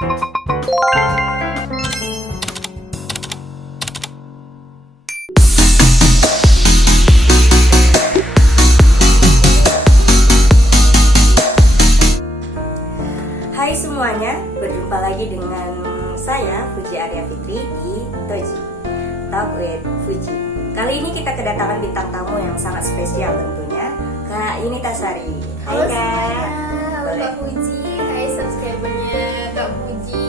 Hai semuanya, berjumpa lagi dengan saya Fuji Arya Fitri di Toji Talk with Fuji. Kali ini kita kedatangan bintang tamu yang sangat spesial tentunya, Kak Yunita Sari. Hai Halo Kak. semuanya, halo Boleh. Kak Fuji, hai subscribernya Kak Fuji,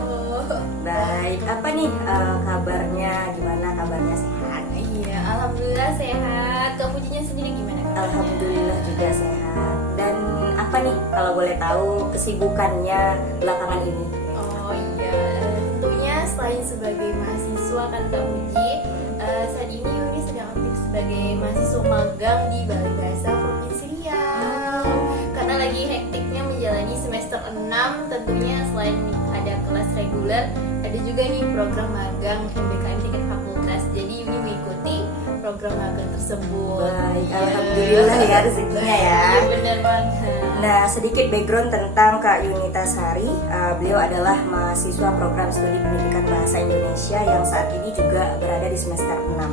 halo. Baik, apa nih kabarnya? Gimana kabarnya, sehat? Iya, alhamdulillah sehat. Kak Fujinya sendiri gimana kabarnya? Alhamdulillah juga sehat. Dan apa nih kalau boleh tahu kesibukannya belakangan ini? Oh iya, tentunya selain sebagai mahasiswa kan Kak Fuji, saat ini Yuni sedang aktif sebagai mahasiswa magang di Balai Bahasa Provinsi Riau. Karena lagi hektiknya menjalani semester 6, tentunya selain ada kelas reguler, ada juga nih program magang MBKM tingkat fakultas. Jadi Yuni mengikuti program magang tersebut. Baik, Iya. alhamdulillah ya rezekinya ya. Iya benar banget. Nah, sedikit background tentang Kak Yunita Sari. Beliau adalah mahasiswa program studi pendidikan bahasa Indonesia yang saat ini juga berada di semester 6.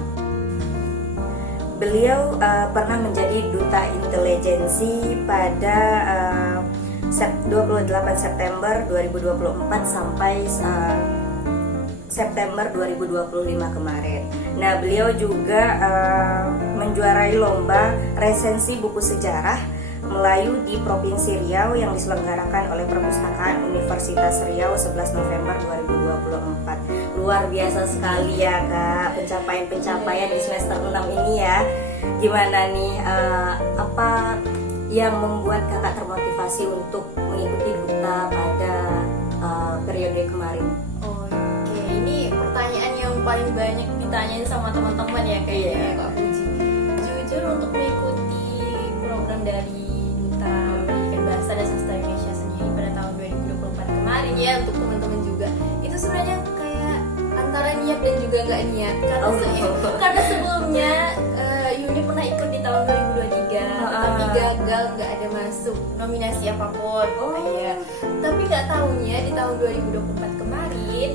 Beliau pernah menjadi duta intelijensi pada 28 September 2024 sampai September 2025 kemarin. Nah, beliau juga menjuarai lomba resensi buku sejarah Melayu di Provinsi Riau yang diselenggarakan oleh Perpustakaan Universitas Riau 11 November 2024. Luar biasa sekali ya Kak, pencapaian-pencapaian di semester 6 ini ya. Gimana nih, apa yang membuat Kakak termotivasi untuk mengikuti duta pada periode kemarin? Oke, ini pertanyaan yang paling banyak ditanyain sama teman-teman ya kayaknya Iya. Kak Fuji. Jujur untuk mengikuti program dari Duta Pendidikan Bahasa dan Sastra Indonesia sendiri pada tahun 2024 kemarin ya, untuk teman-teman juga, itu sebenarnya kayak antara niat dan juga nggak niat karena, karena sebelumnya Yuni pernah ikut di tahun 2023 tapi gagal, nggak ada masuk nominasi apapun. Iya. Tapi nggak tahunya di tahun 2024 kemarin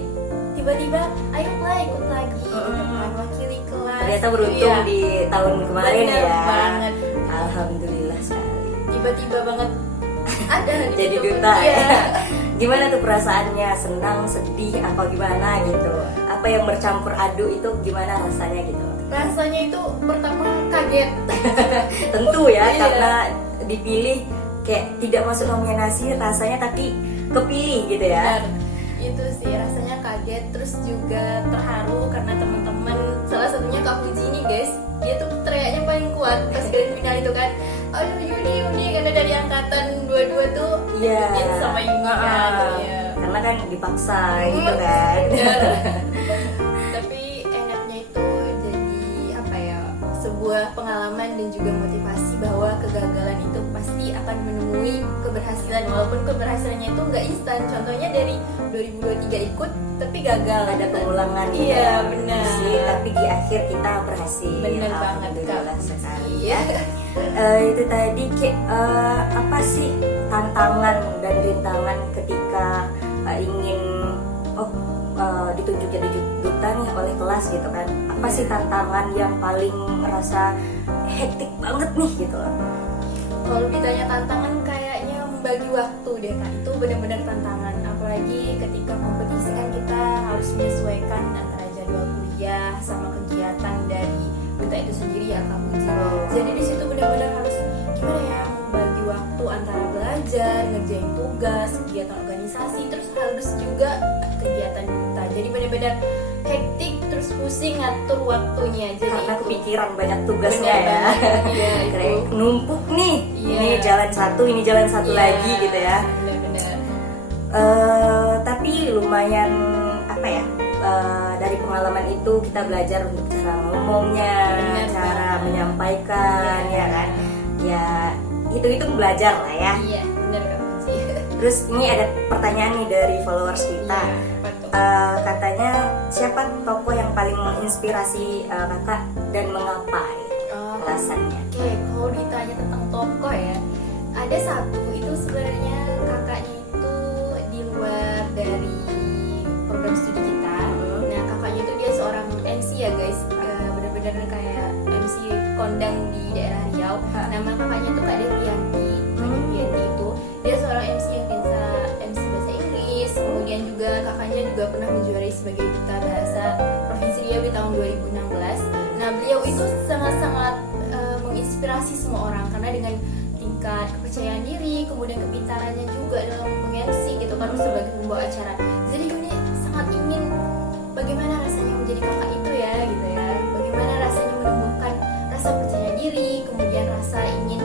tiba-tiba ayolah ikut lagi mewakili kelas. Ternyata beruntung Iya. di tahun kemarin Bener ya. banget. Alhamdulillah sekali. Tiba-tiba banget ada di Jadi situ. duta Iya. ya. Gimana tuh perasaannya? Senang, sedih, apa gimana gitu? Apa yang bercampur aduk itu gimana rasanya gitu? Rasanya itu pertama kaget. Tentu ya, Iya. karena dipilih kayak tidak masuk nominasi rasanya tapi kepilih gitu ya. Benar. Itu sih rasanya kaget, terus juga terharu karena teman-teman, salah satunya Kak Fuji ini guys, dia tuh teriaknya paling kuat pas grand final itu kan, aduh Yuni karena dari angkatan 22 tuh Iya. ikutin sama Yuni kan. Iya. Karena kan dipaksa gitu kan. Benar. Tapi enaknya itu jadi apa ya, sebuah pengalaman dan juga motivasi bahwa kegagalan itu pasti akan menemui keberhasilan, walaupun keberhasilannya itu nggak instan. Contohnya dari 2023 ikut tapi gagal, Ada pengulangan gitu Iya, ya. benar. Sih, tapi di akhir kita berhasil. Benar banget, Alhamdulillah Kak. sekali Iya. ya. Itu tadi apa sih tantangan dan rintangan ketika ingin ditunjuk jadi duta nih oleh kelas gitu kan? Apa sih tantangan yang paling merasa hektik banget nih gitu loh? Kalau ditanya tantangan, kayaknya membagi waktu deh Kak, itu benar-benar tantangan. Apalagi ketika kompetisi kan kita harus menyesuaikan antara jadwal kuliah sama kegiatan dari duta itu sendiri ya Kak Fuji. Jadi di situ benar-benar harus gimana ya, membagi waktu antara belajar, ngerjain tugas, kegiatan organisasi, terus harus juga kegiatan duta. Jadi benar-benar hektik, terus pusing ngatur waktunya. Jadi Karena itu kepikiran banyak tugasnya benar ya. banget. Iya, itu. Kayak numpuk nih. Iya. Ini jalan satu, ini jalan satu Iya, lagi gitu ya. Benar-benar. Tapi lumayan apa ya, dari pengalaman itu kita belajar untuk cara ngomongnya, Benar cara banget. menyampaikan Iya. ya kan, ya itu belajar lah ya. Iya, benar Kak Fuji. Terus ini ada pertanyaan nih dari followers kita. Iya, apa tuh? Katanya siapa tokoh yang paling menginspirasi kakak dan mengapa Oh, alasannya? Oke, kalau ditanya tentang tokoh ya, ada satu itu sebenarnya kakaknya itu di luar dari juga pernah menjuarai sebagai duta bahasa Provinsi Riau di tahun 2016. Nah, beliau itu sangat-sangat menginspirasi semua orang karena dengan tingkat kepercayaan diri, kemudian kepintarannya juga dalam meng-MC gitu kan sebagai pembawa acara. Jadi Yuni sangat ingin bagaimana rasanya menjadi kakak itu ya gitu ya. Bagaimana rasanya menumbuhkan rasa percaya diri, kemudian rasa ingin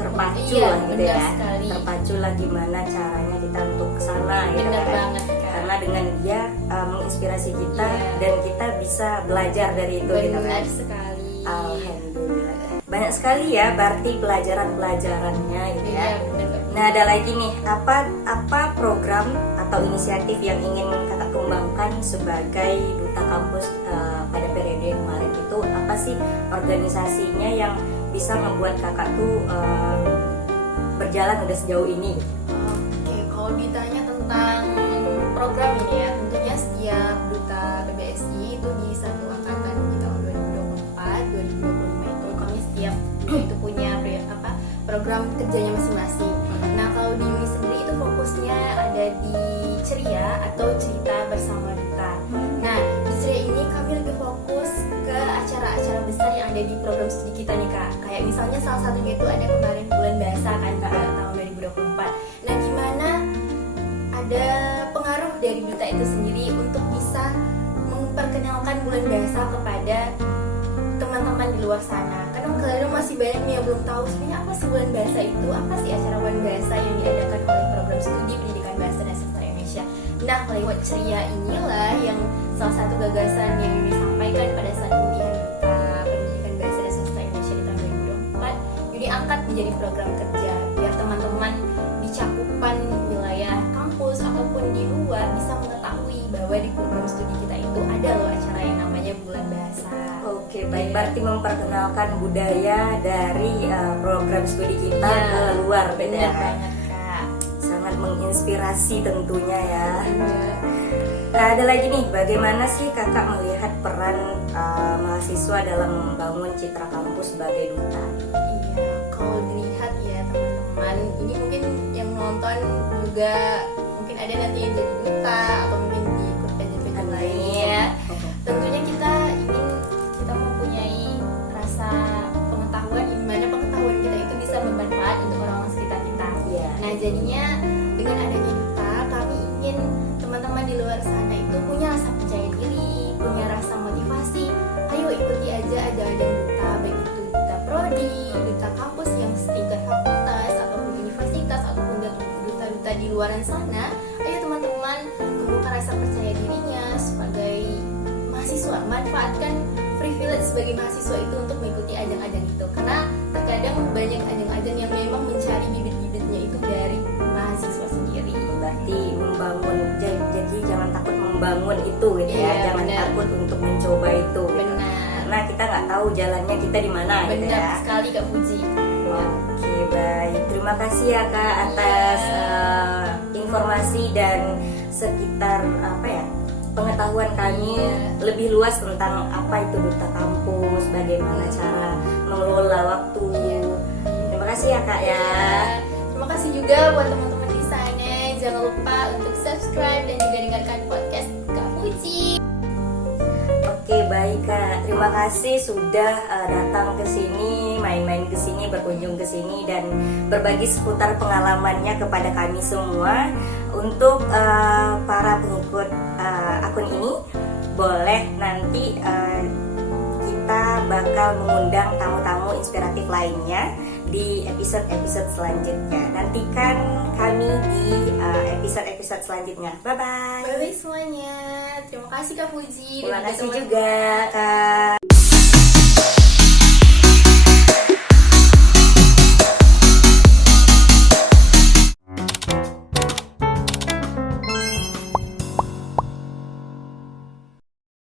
Terpacu iya, lah gitu benar ya. sekali. Terpacu lah gimana caranya kita untuk kesana gitu Benar kan. banget Kak. Karena dengan dia menginspirasi kita Iya. dan kita bisa belajar dari itu gitu kan. Benar sekali. Alhamdulillah. Banyak sekali ya berarti pelajaran-pelajarannya gitu ya. Iya, benar Kak. Nah, ada lagi nih, apa program atau inisiatif yang ingin kakak kembangkan sebagai duta kampus pada periode kemarin itu apa sih organisasinya yang bisa membuat kakak tuh berjalan udah sejauh ini? Oke, kalau ditanya tentang program ini ya, tentunya setiap duta PBSI itu di satu angkatan di tahun 2024, 2025 itu kami setiap duta itu punya program kerjanya masing-masing. Nah, kalau di Uni sendiri itu fokusnya ada di ceria atau cerita bersama duta. Nah, di ceria ini kami lebih fokus ke acara-acara besar yang ada di program studi kita nih Kak. Kayak misalnya salah satunya itu ada kemarin bulan bahasa kan pada tahun 2024. Nah, gimana ada pengaruh dari duta itu sendiri untuk bisa memperkenalkan bulan bahasa kepada teman-teman di luar sana. Karena kadang masih banyak nih yang belum tahu sebenarnya apa sih bulan bahasa itu, apa sih acara bulan bahasa yang diadakan oleh program studi pendidikan bahasa dan sastra Indonesia. Nah, lewat ceria inilah yang salah satu gagasan yang disampaikan pada saat pemilihan duta pendidikan bahasa dan sastra Indonesia di tahun 2024 Yuni angkat menjadi program kerja biar teman-teman di cakupan wilayah kampus ataupun di luar bisa mengetahui bahwa di program studi kita itu ada loh acara yang namanya bulan bahasa. Oke, baik, berarti memperkenalkan budaya dari program studi kita ke luar, benar ya. banget Kak. Sangat menginspirasi tentunya ya. Nah, ada lagi nih, bagaimana sih kakak melihat peran mahasiswa dalam membangun citra kampus sebagai duta? Iya, kalau dilihat ya teman-teman, ini mungkin yang nonton juga mungkin ada nanti yang jadi duta atau mungkin diikut PJ-PJ lainnya. Tentunya kita mempunyai rasa pengetahuan di mana pengetahuan kita itu bisa bermanfaat untuk orang-orang sekitar kita. Iya. Nah, jadinya dengan adanya duta, kami ingin teman-teman di luar sana itu punya rasa percaya diri, punya rasa motivasi. Ayo ikuti aja ajang-ajang duta, baik itu duta prodi, duta kampus yang setingkat fakultas ataupun universitas ataupun duta-duta di luaran sana. Ayo teman-teman tumbuhkan rasa percaya dirinya sebagai mahasiswa, manfaatkan privilege sebagai mahasiswa itu untuk mengikuti ajang-ajang itu karena terkadang banyak ajang-ajang yang memang mencari bibit-bibitnya itu dari mahasiswa sendiri. Berarti membangun, jadi jangan takut membangun itu gitu ya, Iya, jangan benar. takut untuk mencoba itu. Benar. Karena kita nggak tahu jalannya kita di mana gitu Benar ya. sekali Kak Puji. Oke, baik. Terima kasih ya Kak atas informasi dan sekitar pengetahuan kami lebih luas tentang apa itu duta kampus, bagaimana cara mengelola waktu. Terima kasih ya Kak ya. Terima kasih juga buat teman-teman di sana. Jangan lupa untuk subscribe dan juga dengarkan podcast Kak Puji. Oke, baik Kak. Terima kasih sudah datang ke sini, main-main ke sini, berkunjung ke sini dan berbagi seputar pengalamannya kepada kami semua. Untuk para pengikut akun ini, boleh nanti kita bakal mengundang tamu-tamu inspiratif lainnya di episode-episode selanjutnya. Nantikan kami di episode-episode selanjutnya. Bye-bye. Bye-bye semuanya. Terima kasih Kak Puji. Terima Dan kasih teman-teman. juga Kak.